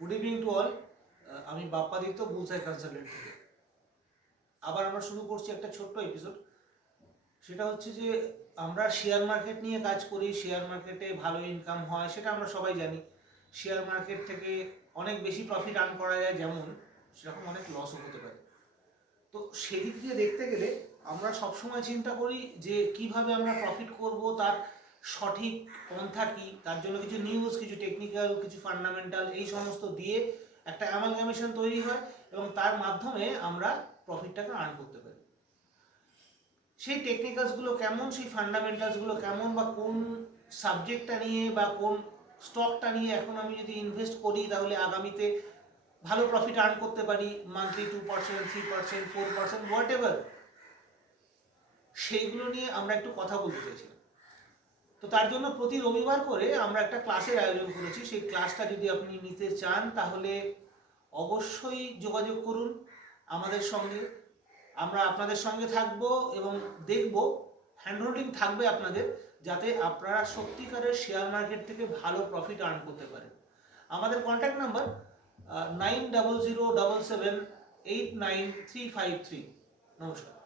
Good evening to all. আমি Bappaditya বুলসাই consultant থেকে আবার আমরা শুরু করছি একটা ছোট্ট এপিসোড। সেটা হচ্ছে যে আমরা শেয়ার মার্কেট নিয়ে কাজ করি, শেয়ার মার্কেটে ভালো ইনকাম হয় সেটা আমরা সবাই জানি। শেয়ার মার্কেট থেকে অনেক বেশি প্রফিট আর্ন করা যায়, যেমন সেরকম অনেক লসও হতে পারে। তো সেদিক দিয়ে দেখতে গেলে আমরা সবসময় চিন্তা করি যে কিভাবে আমরা প্রফিট করব, তার সঠিক পন্থা কি, তার জন্য কিছু নিউজ, কিছু টেকনিক্যাল, কিছু ফান্ডামেন্টাল, এই সমস্ত দিয়ে একটা অ্যামালগামেশন তৈরি হয় এবং তার মাধ্যমে আমরা প্রফিটটাকে আর্ন করতে পারি। সেই টেকনিক্যালসগুলো কেমন, সেই ফান্ডামেন্টালসগুলো কেমন, বা কোন সাবজেক্টটা নিয়ে বা কোন স্টকটা নিয়ে এখন আমি যদি ইনভেস্ট করি তাহলে আগামীতে ভালো প্রফিট আর্ন করতে পারি, মান্থলি 2%, 3%, 4%, হোয়াট এভার, সেইগুলো নিয়ে আমরা একটু কথা বলতে চাইছিলাম। তো তার জন্য প্রতি রবিবার করে আমরা একটা ক্লাসের আয়োজন করেছি। সেই ক্লাসটা যদি আপনি নিতে চান তাহলে অবশ্যই যোগাযোগ করুন আমাদের সঙ্গে। আমরা আপনাদের সঙ্গে থাকব এবং দেখব, হ্যান্ডহোল্ডিং থাকবে আপনাদের, যাতে আপনারা সত্যিকারের শেয়ার মার্কেট থেকে ভালো প্রফিট আর্ন করতে পারেন। আমাদের কন্ট্যাক্ট নাম্বার 9007789353। নমস্কার।